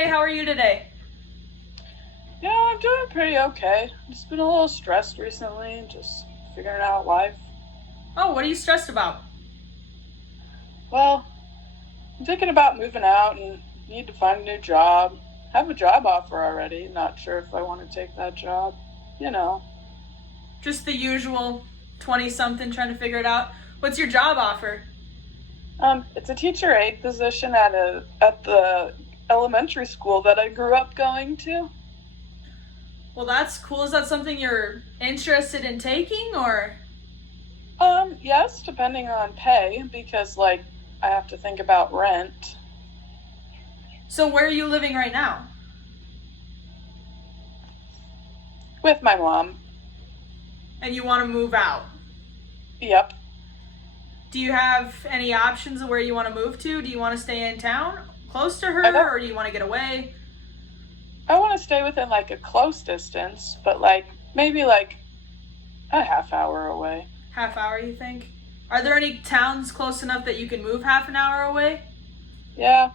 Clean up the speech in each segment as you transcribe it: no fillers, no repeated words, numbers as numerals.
Hey, how are you today? I'm doing pretty okay. Just been a little stressed recently, just figuring out life. Oh, what are you stressed about? Well, I'm thinking about moving out and need to find a new job. Have a job offer already, not sure if I want to take that job. You know. Just the usual 20 something trying to figure it out. What's your job offer? It's a teacher aide position at the elementary school that I grew up going to. Well, that's cool. Is that something you're interested in taking or? Yes, depending on pay, because I have to think about rent. So, where are you living right now? With my mom. And you want to move out? Yep. Do you have any options of where you want to move to? Do you want to stay in town close to I her don't or do you want to get away? I want to stay within a close distance, but maybe a half hour away. Half hour, you think? Are there any towns close enough that you can move half an hour away? Yeah,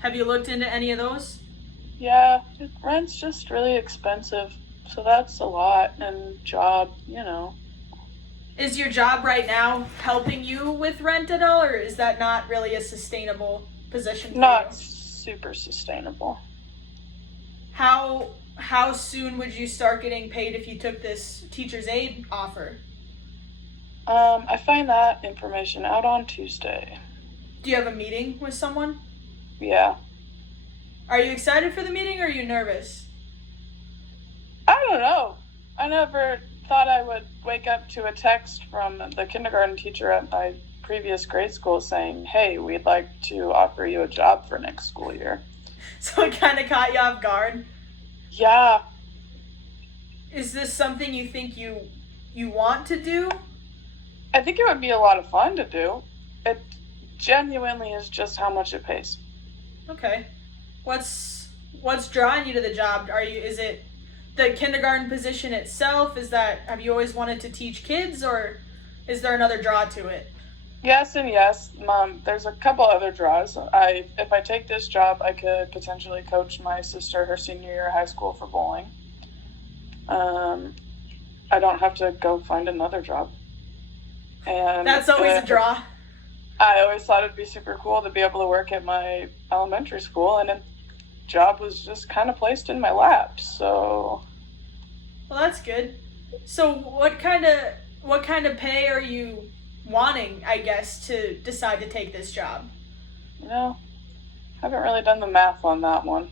Have you looked into any of those? yeah. Rent's just really expensive, so that's a lot. And job. Is your job right now helping you with rent at all, or is that not really a sustainable position for you? Not super sustainable. How soon would you start getting paid if you took this teacher's aid offer? I find that information out on Tuesday. Do you have a meeting with someone? Yeah. Are you excited for the meeting or are you nervous? I don't know. I never thought I would wake up to a text from the kindergarten teacher at my previous grade school saying, "Hey, we'd like to offer you a job for next school year." So it kind of caught you off guard. Yeah, Is this something you think you want to do? I think it would be a lot of fun to do. It genuinely is just how much it pays. Okay. What's drawing you to the job? Is it the kindergarten position itself? Have you always wanted to teach kids or is there another draw to it? Yes and yes, Mom. There's a couple other draws. If I take this job, I could potentially coach my sister her senior year of high school for bowling. Um, I don't have to go find another job. And That's always a draw. I always thought it'd be super cool to be able to work at my elementary school, and a job was just kind of placed in my lap. So, Well, that's good. So what kind of pay are you wanting, I guess, to decide to take this job? you know, haven't really done the math on that one.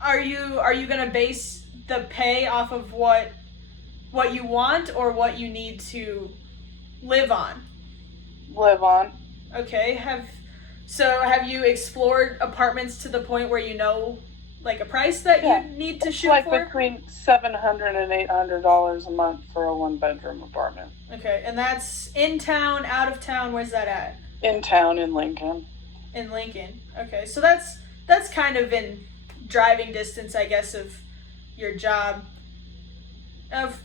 Are you going to base the pay off of what you want or what you need to live on? Live on. Okay. Have you explored apartments to the point where you know like a price that Yeah, you need to it's shoot for? between $700 and $800 a month for a one-bedroom apartment Okay, and that's in town, out of town. Where's that at? in town in Lincoln. In Lincoln. Okay, so that's kind of in driving distance, I guess, of your job.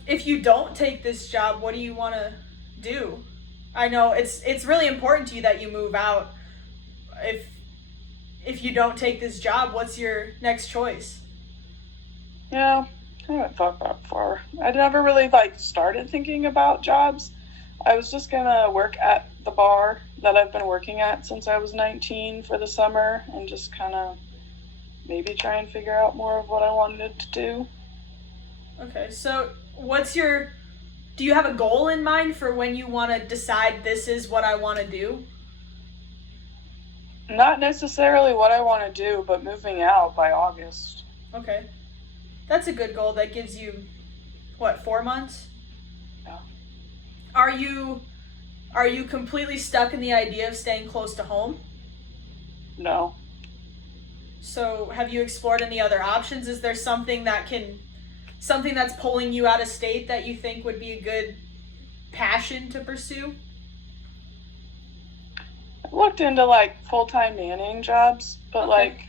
If you don't take this job, what do you want to do? I know it's really important to you that you move out. If if you don't take this job, what's your next choice? Yeah, I haven't thought that far. I never really started thinking about jobs. I was just gonna work at the bar that I've been working at since I was 19 for the summer and just kind of maybe try and figure out more of what I wanted to do. Okay, so do you have a goal in mind for when you want to decide this is what I want to do? Not necessarily what I want to do, but moving out by August. Okay. That's a good goal. That gives you what, 4 months? Yeah. Are you completely stuck in the idea of staying close to home? No. So have you explored any other options? Is there something that's pulling you out of state that you think would be a good passion to pursue? I've looked into full-time nannying jobs, but Okay.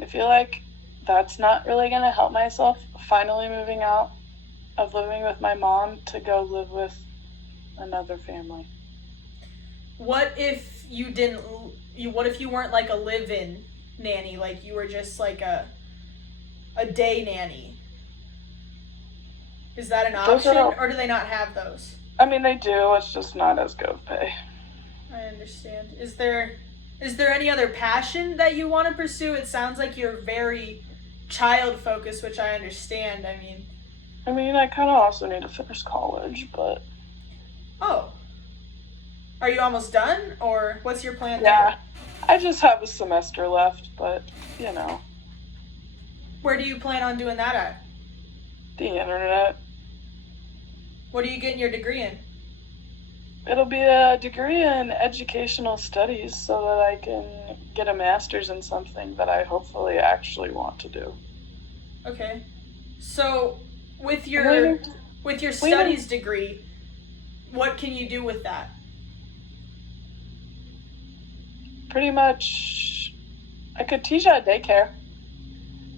I feel like that's not really going to help myself finally moving out of living with my mom to go live with another family. What if what if you weren't like a live-in nanny, like you were just like a day nanny? Is that an Those option, are- or do they not have those? I mean, they do. It's just not as good pay. I understand. Is there any other passion that you want to pursue? It sounds like you're very child focused, which I understand. I mean, I kind of also need to finish college, but Oh, are you almost done, or what's your plan yeah, there? I just have a semester left, but, you know, Where do you plan on doing that at? the internet. What are you getting your degree in? It'll be a degree in educational studies so that I can get a master's in something that I hopefully actually want to do. Okay. So, with I'm your waiting- studies degree, what can you do with that? Pretty much, I could teach at a daycare.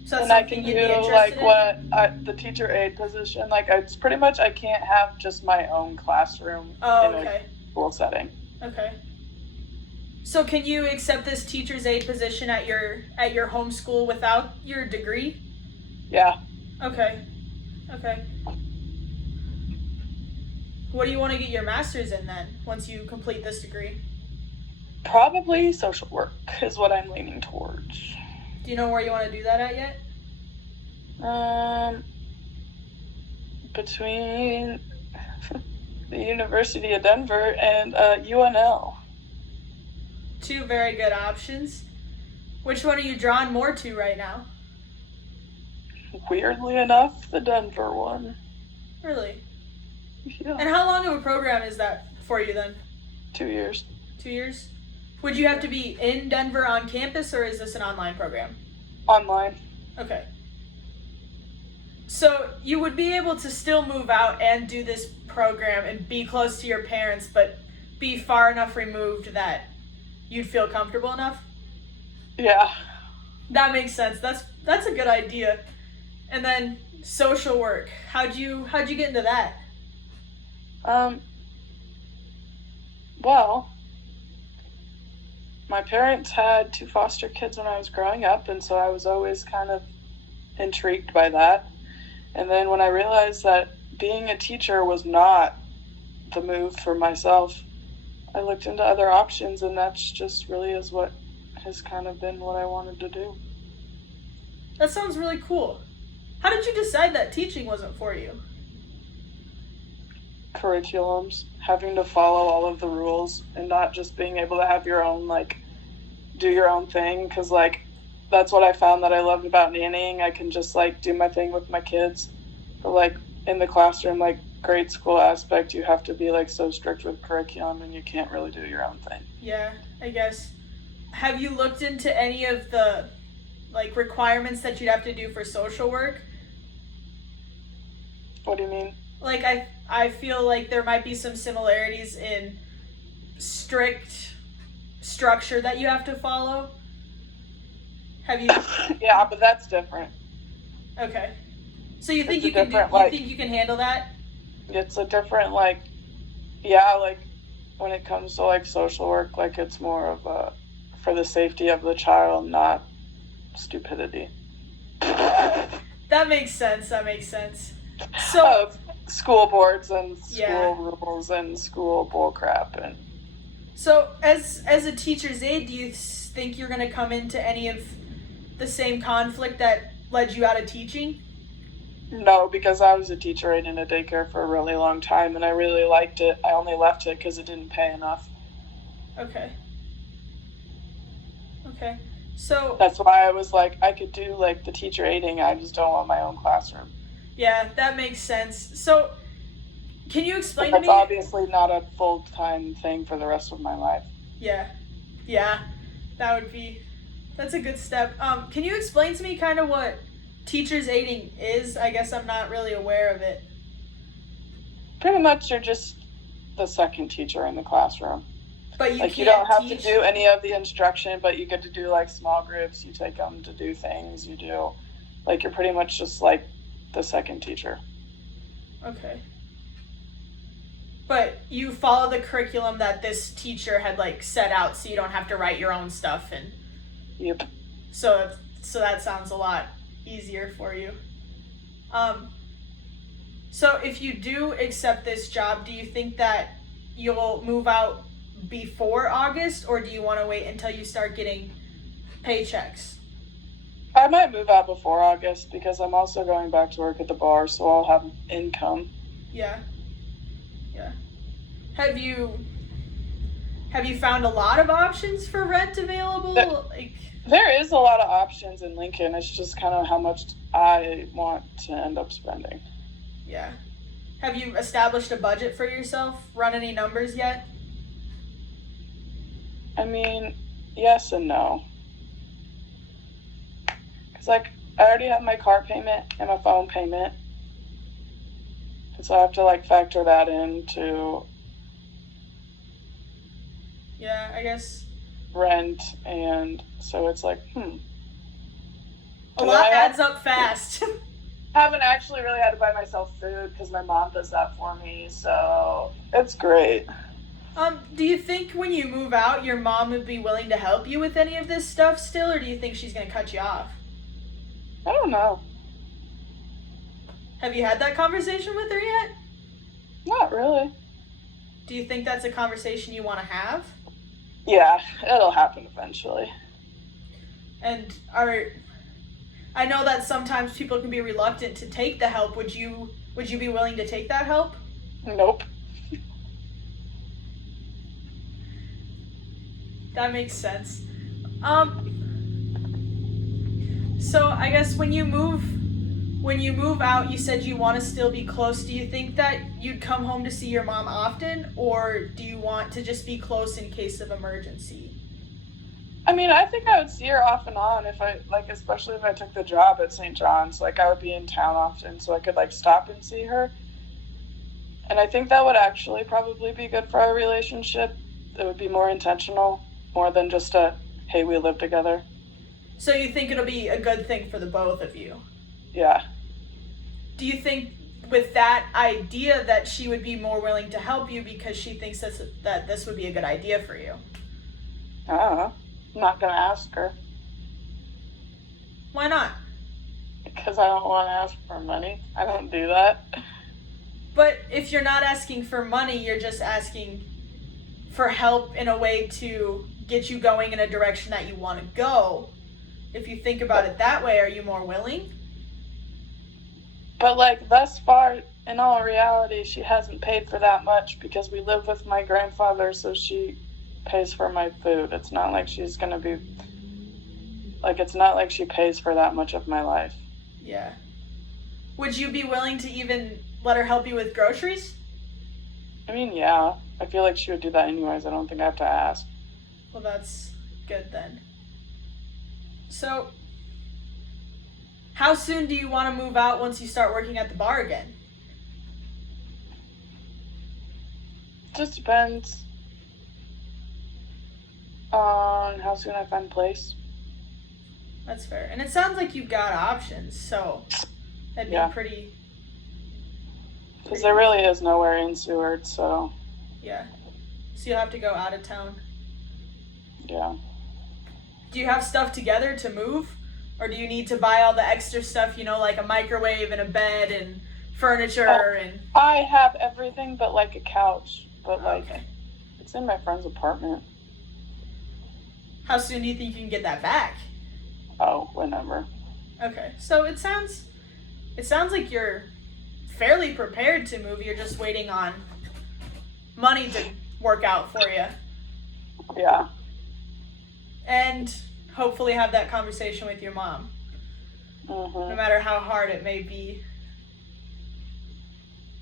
So that's And I something can you'd do be interested like in? the teacher aide position. Like it's pretty much I can't have just my own classroom Oh, in okay. a school setting. Okay. So can you accept this teacher's aide position at your home school without your degree? Yeah, Okay. Okay. What do you want to get your master's in then, once you complete this degree? probably social work is what I'm leaning towards. Do you know where you want to do that at yet? Between the University of Denver and UNL. Two very good options. Which one are you drawn more to right now? Weirdly enough, the Denver one. Really? Yeah, And how long of a program is that for you then? 2 years. 2 years? Would you have to be in Denver on campus, or is this an online program? Online. Okay. So you would be able to still move out and do this program and be close to your parents, but be far enough removed that you'd feel comfortable enough? Yeah. That makes sense. That's a good idea. And then social work. How'd you get into that? Well, my parents had 2 foster kids when I was growing up, and so I was always kind of intrigued by that. And then when I realized that being a teacher was not the move for myself, I looked into other options, and that's just really is what has kind of been what I wanted to do. That sounds really cool. How did you decide that teaching wasn't for you? Curriculums, having to follow all of the rules, and not just being able to have your own, like, do your own thing, because, like, that's what I found that I loved about nannying. I can just, like, do my thing with my kids. But, like, in the classroom, like, grade school aspect, you have to be, like, so strict with curriculum, and you can't really do your own thing. Yeah, I guess. Have you looked into any of the, like, requirements that you'd have to do for social work? What do you mean? Like, I feel like there might be some similarities in strict structure that you have to follow. Have you? Yeah, but that's different. Okay. So you think It's a you can do? different, You like- think you can handle that? It's a different, like, yeah, like, when it comes to, like, social work, like, it's more of a, for the safety of the child, not stupidity. That makes sense. That makes sense. So Of school boards and school Yeah. rules and school bullcrap and So, as a teacher's aide, do you think you're going to come into any of the same conflict that led you out of teaching? no, because I was a teacher aide in a daycare for a really long time and I really liked it. I only left it because it didn't pay enough. Okay. Okay. So, That's why I was like, I could do like the teacher aiding. I just don't want my own classroom. yeah, that makes sense. So, can you But explain to that's me? obviously not a full-time thing for the rest of my life. Yeah. Yeah. That's a good step. Can you explain to me kind of what teachers aiding is? I guess I'm not really aware of it. Pretty much you're just the second teacher in the classroom. But you Like can't you don't have teach. to do any of the instruction, but you get to do like small groups. You take them to do things. You do, like you're pretty much just like the second teacher. Okay. But you follow the curriculum that this teacher had like set out, so you don't have to write your own stuff, and Yep. so that sounds a lot easier for you. So if you do accept this job, do you think that you'll move out before August, or do you want to wait until you start getting paychecks? I might move out before August because I'm also going back to work at the bar, so I'll have income. Yeah. Yeah. Have you found a lot of options for rent available? There is a lot of options in Lincoln. It's just kind of how much I want to end up spending. Yeah. Have you established a budget for yourself? Run any numbers yet? I mean, yes and no. Because, like, I already have my car payment and my phone payment. And so I have to, like, factor that into Yeah, I guess rent. And so it's like, a lot adds up fast. Haven't actually really had to buy myself food because my mom does that for me. So it's great. Do you think when you move out, your mom would be willing to help you with any of this stuff still, or do you think she's going to cut you off? I don't know. Have you had that conversation with her yet? Not really. Do you think that's a conversation you want to have? Yeah, it'll happen eventually. And I know that sometimes people can be reluctant to take the help. Would you be willing to take that help? Nope. That makes sense. So I guess when you move out, you said you want to still be close. Do you think that you'd come home to see your mom often, or do you want to just be close in case of emergency? I mean, I think I would see her off and on if I, like, especially if I took the job at St. John's. Like, I would be in town often, so I could, like, stop and see her. And I think that would actually probably be good for our relationship. It would be more intentional, more than just a, hey, we live together. So you think it'll be a good thing for the both of you? Yeah. Do you think with that idea that she would be more willing to help you because she thinks that this would be a good idea for you? I don't know. I'm not going to ask her. Why not? Because I don't want to ask for money. I don't do that. But if you're not asking for money, you're just asking for help in a way to get you going in a direction that you want to go. If you think about it that way, are you more willing? But, like, thus far, in all reality, she hasn't paid for that much because we live with my grandfather, so she pays for my food. It's not like she's going to be, like, it's not like she pays for that much of my life. Yeah. Would you be willing to even let her help you with groceries? I mean, yeah. I feel like she would do that anyways. I don't think I have to ask. Well, that's good then. So, how soon do you want to move out once you start working at the bar again? Just depends on how soon I find a place. That's fair. And it sounds like you've got options, so that'd be pretty... Because there really is nowhere in Seward, so... Yeah. So you'll have to go out of town. Yeah. Do you have stuff together to move? Or do you need to buy all the extra stuff, like a microwave and a bed and furniture and... I have everything but, like, a couch. But, like, okay. It's in my friend's apartment. How soon do you think you can get that back? Oh, whenever. Okay. So it sounds like you're fairly prepared to move. You're just waiting on money to work out for you. Yeah. And hopefully have that conversation with your mom. Mm-hmm. No matter how hard it may be.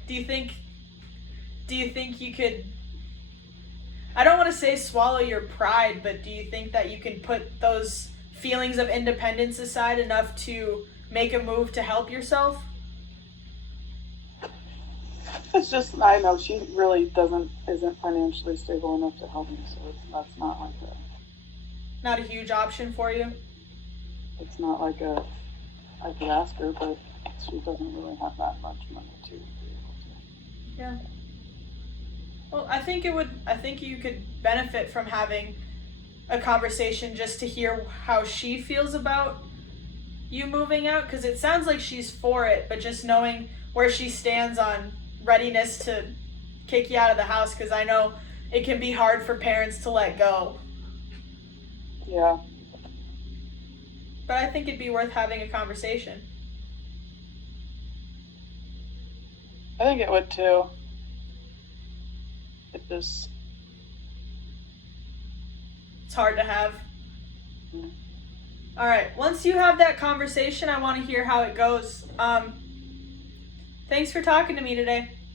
Do you think you could, I don't want to say swallow your pride, but do you think that you can put those feelings of independence aside enough to make a move to help yourself? It's just, I know she really isn't financially stable enough to help me, so that's not like a... Not a huge option for you? It's not like I could ask her, but she doesn't really have that much money to be able to. Yeah. Well, I think you could benefit from having a conversation just to hear how she feels about you moving out, because it sounds like she's for it, but just knowing where she stands on readiness to kick you out of the house, because I know it can be hard for parents to let go. Yeah. But I think it'd be worth having a conversation. I think it would too. It just. It's hard to have. Mm. All right. Once you have that conversation, I want to hear how it goes. Thanks for talking to me today.